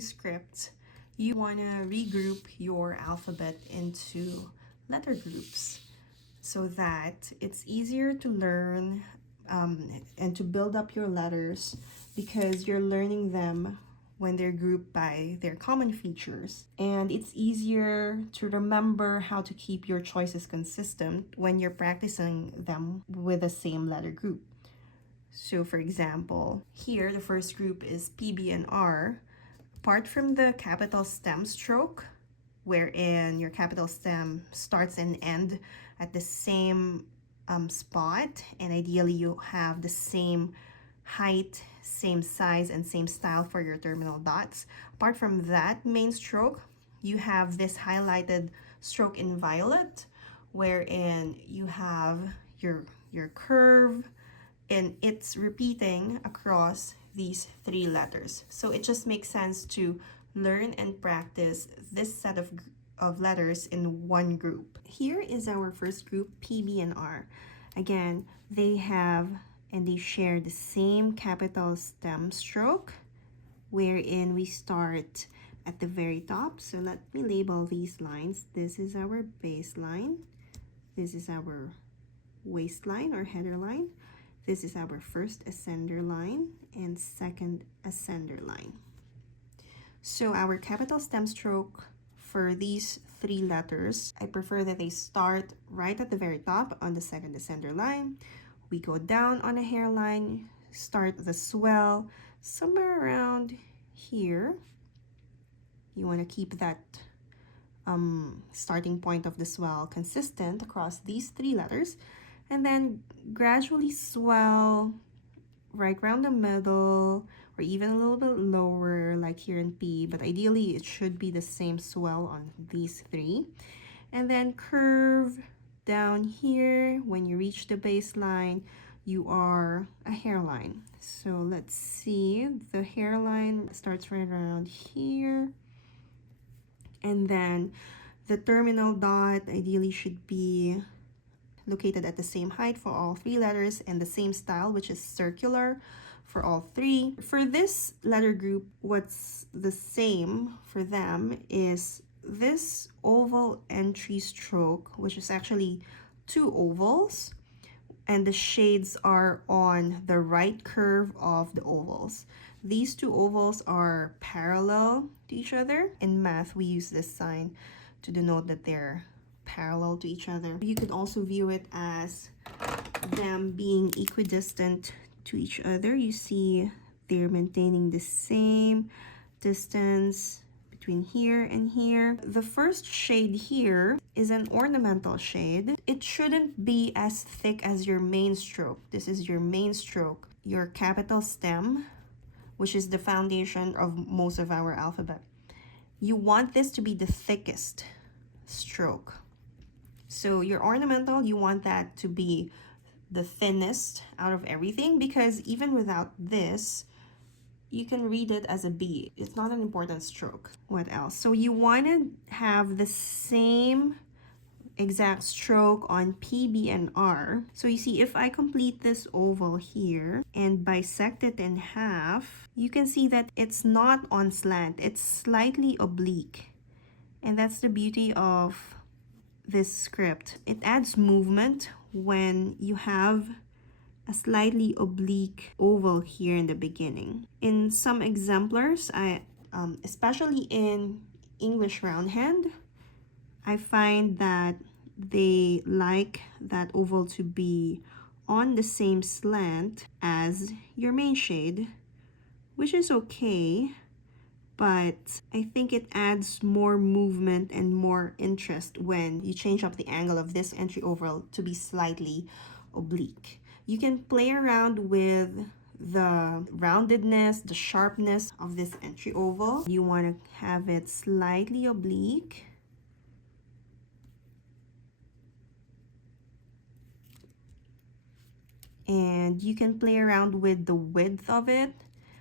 script, you want to regroup your alphabet into letter groups so that it's easier to learn and to build up your letters because you're learning them when they're grouped by their common features. And it's easier to remember how to keep your choices consistent when you're practicing them with the same letter group. So for example, here the first group is PB and R. Apart from the capital stem stroke, wherein your capital stem starts and ends at the same spot, and ideally you have the same height, same size, and same style for your terminal dots. Apart from that main stroke, you have this highlighted stroke in violet, wherein you have your curve, and it's repeating across these three letters. So it just makes sense to learn and practice this set of letters in one group. Here is our first group, PB and R. Again, they have and they share the same capital stem stroke, wherein we start at the very top. So let me label these lines. This is our baseline. This is our waistline or header line. This is our first ascender line and second ascender line. So our capital stem stroke for these three letters, I prefer that they start right at the very top on the second ascender line. We go down on a hairline, start the swell somewhere around here. You want to keep that starting point of the swell consistent across these three letters, and then gradually swell right around the middle or even a little bit lower like here in P, but ideally it should be the same swell on these three. And then curve down here. When you reach the baseline, you are a hairline. So let's see, the hairline starts right around here, and then the terminal dot ideally should be located at the same height for all three letters and the same style, which is circular for all three. For this letter group, what's the same for them is this oval entry stroke, which is actually two ovals, and the shades are on the right curve of the ovals. These two ovals are parallel to each other. In math, we use this sign to denote that they're parallel to each other. You could also view it as them being equidistant to each other. You see they're maintaining the same distance between here and here. The first shade here is an ornamental shade. It shouldn't be as thick as your main stroke. This is your main stroke, your capital stem, which is the foundation of most of our alphabet. You want this to be the thickest stroke. So your ornamental, you want that to be the thinnest out of everything, because even without this, you can read it as a B. It's not an important stroke. What else? So you want to have the same exact stroke on PB and R. So you see, if I complete this oval here and bisect it in half, you can see that it's not on slant. It's slightly oblique. And that's the beauty of this script. It adds movement when you have a slightly oblique oval here in the beginning. In some exemplars, especially in English roundhand, I find that they like that oval to be on the same slant as your main shade, which is okay, but I think it adds more movement and more interest when you change up the angle of this entry oval to be slightly oblique. You can play around with the roundedness, the sharpness of this entry oval. You want to have it slightly oblique. And you can play around with the width of it,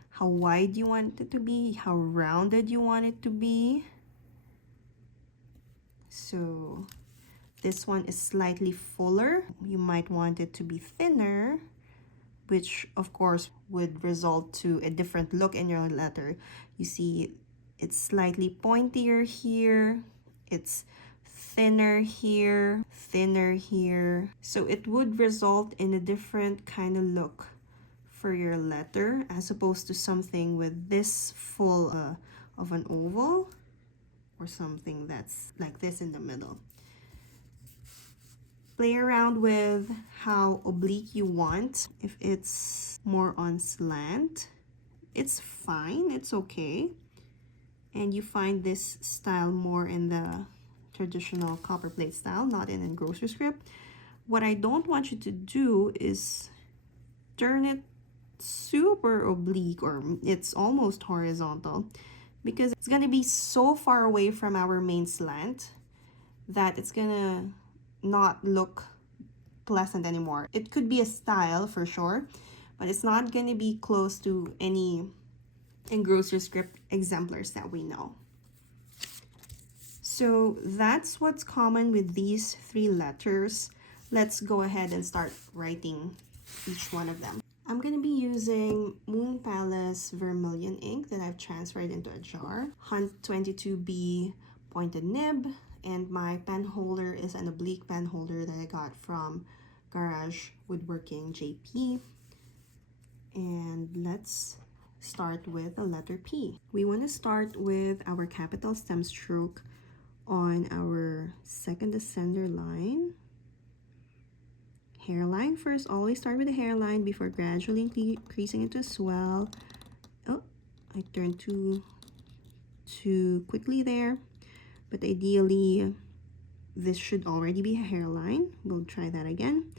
how wide you want it to be, how rounded you want it to be. So this one is slightly fuller. You might want it to be thinner, which of course would result to a different look in your letter. You see, It's slightly pointier here. It's thinner here, thinner here. So it would result in a different kind of look for your letter as opposed to something with this full of an oval or something that's like this in the middle. Play around with how oblique you want. If it's more on slant, it's fine, it's okay. And you find this style more in the traditional copper plate style, not in Engrosser script. What I don't want you to do is turn it super oblique, or it's almost horizontal, because it's gonna be so far away from our main slant that it's gonna not look pleasant anymore. It could be a style for sure, but it's not gonna be close to any Engrosser script exemplars that we know. So that's what's common with these three letters. Let's go ahead and start writing each one of them. I'm going to be using Moon Palace Vermilion ink that I've transferred into a jar. Hunt 22B pointed nib, and my pen holder is an oblique pen holder that I got from Garage Woodworking JP. And let's start with the letter P. We want to start with our capital stem stroke on our second ascender line. Hairline first, always start with the hairline before gradually increasing into a swell. Oh, I turned too quickly there, but ideally this should already be a hairline. We'll try that again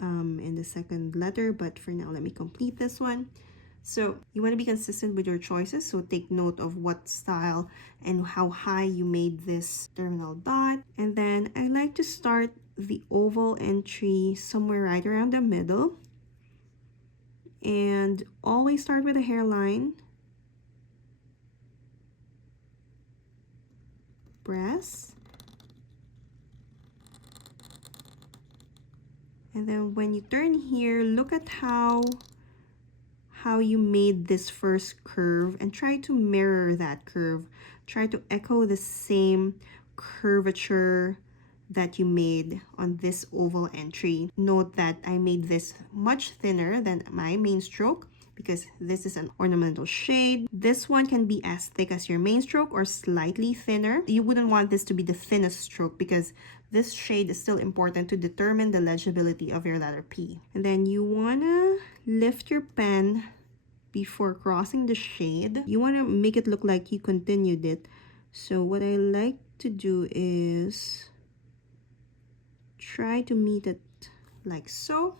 in the second letter, but for now let me complete this one. So you want to be consistent with your choices, so take note of what style and how high you made this terminal dot. And then I like to start the oval entry somewhere right around the middle, and always start with a hairline. Press. And then when you turn here, look at how you made this first curve and try to mirror that curve. Try to echo the same curvature that you made on this oval entry. Note that I made this much thinner than my main stroke because this is an ornamental shade. This one can be as thick as your main stroke or slightly thinner. You wouldn't want this to be the thinnest stroke because this shade is still important to determine the legibility of your letter P. And then you wanna lift your pen before crossing the shade. You wanna make it look like you continued it. So what I like to do is try to meet it like so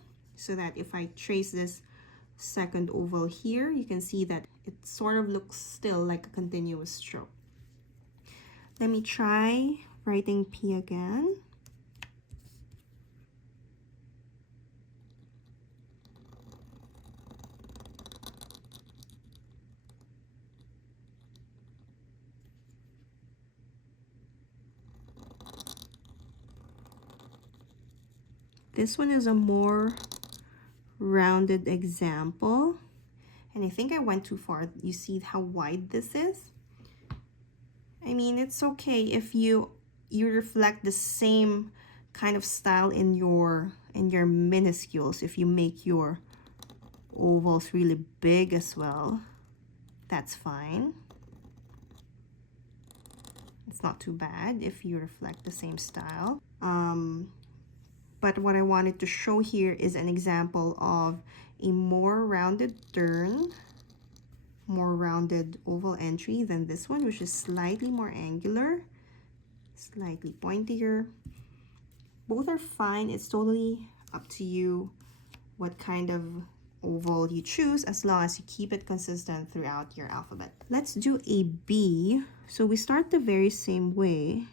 that if I trace this second oval here, you can see that it sort of looks still like a continuous stroke. Let me try writing P again. This one is a more rounded example, and I think I went too far. You see how wide this is? I mean, it's okay if you reflect the same kind of style in your minuscules. If you make your ovals really big as well, that's fine. It's not too bad if you reflect the same style. But what I wanted to show here is an example of a more rounded turn, more rounded oval entry than this one, which is slightly more angular, slightly pointier. Both are fine. It's totally up to you what kind of oval you choose, as long as you keep it consistent throughout your alphabet. Let's do a B. So we start the very same way.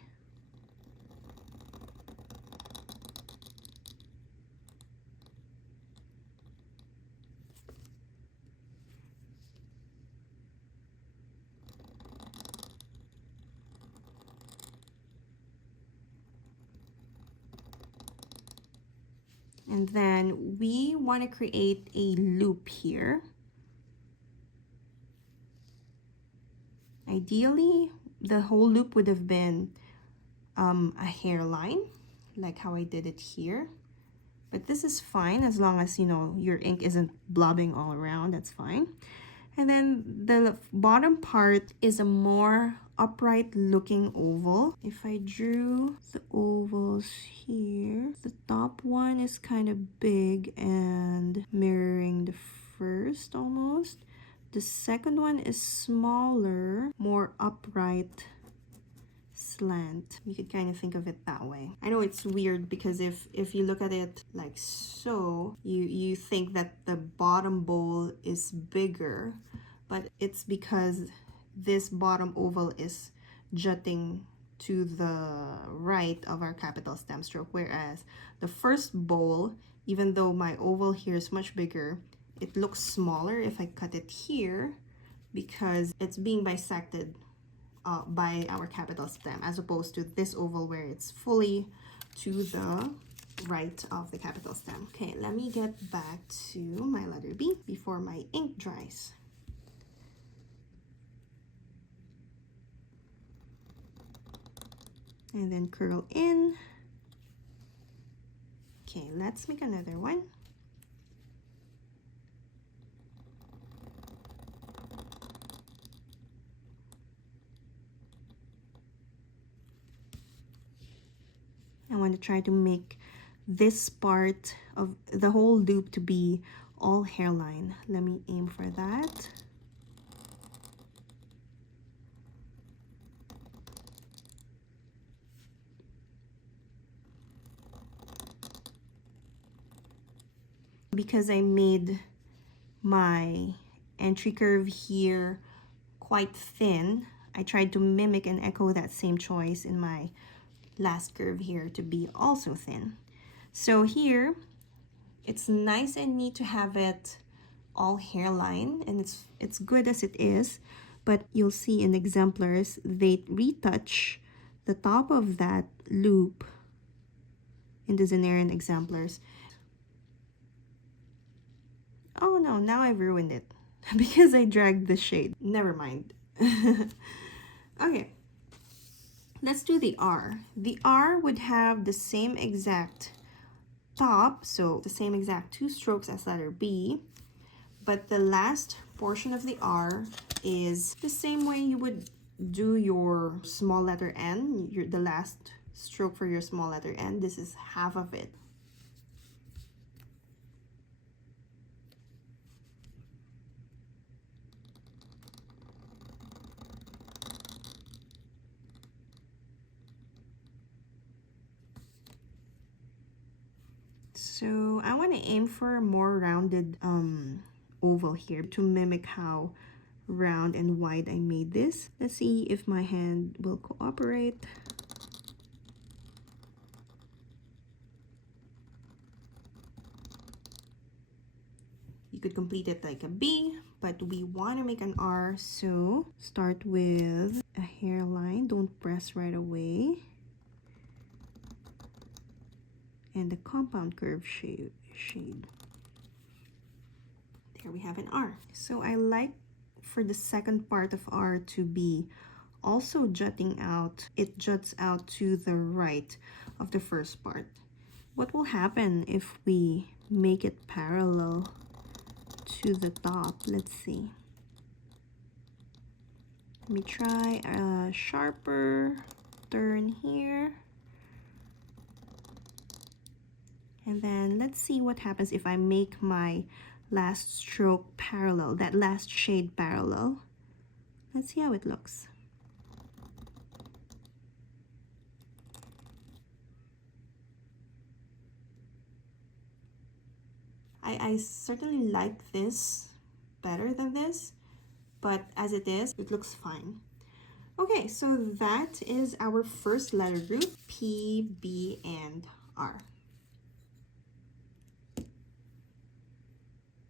And then we want to create a loop here. Ideally, the whole loop would have been a hairline, like how I did it here. But this is fine as long as, you know, your ink isn't blobbing all around, that's fine. And then the bottom part is a more upright looking oval. If I drew the ovals here, the top one is kind of big and mirroring the first almost. The second one is smaller, more upright slant. You could kind of think of it that way. I know it's weird because if you look at it like so, you think that the bottom bowl is bigger, but it's because this bottom oval is jutting to the right of our capital stem stroke, whereas the first bowl, even though my oval here is much bigger, it looks smaller if I cut it here because it's being bisected by our capital stem, as opposed to this oval where it's fully to the right of the capital stem. Okay, let me get back to my letter B before my ink dries. And then curl in. Okay, let's make another one. I want to try to make this part of the whole loop to be all hairline. Let me aim for that. Because I made my entry curve here quite thin, I tried to mimic and echo that same choice in my last curve here to be also thin. So here, it's nice and neat to have it all hairline, and it's good as it is, but you'll see in exemplars, they retouch the top of that loop in the Zenarian exemplars. Oh no, now I've ruined it because I dragged the shade. Never mind. Okay, let's do the R. The R would have the same exact top, so the same exact 2 strokes as letter B, but the last portion of the R is the same way you would do your small letter N, the last stroke for your small letter N. This is half of it. So I want to aim for a more rounded oval here to mimic how round and wide I made this. Let's see if my hand will cooperate. You could complete it like a B, but we want to make an R, so start with a hairline. Don't press right away. And the compound curve shade. There we have an R. So I like for the second part of R to be also jutting out. It juts out to the right of the first part. What will happen if we make it parallel to the top? Let's see. Let me try a sharper turn here. And then let's see what happens if I make my last stroke parallel, that last shade parallel. Let's see how it looks. I certainly like this better than this, but as it is, it looks fine. Okay, so that is our first letter group, P, B, and R.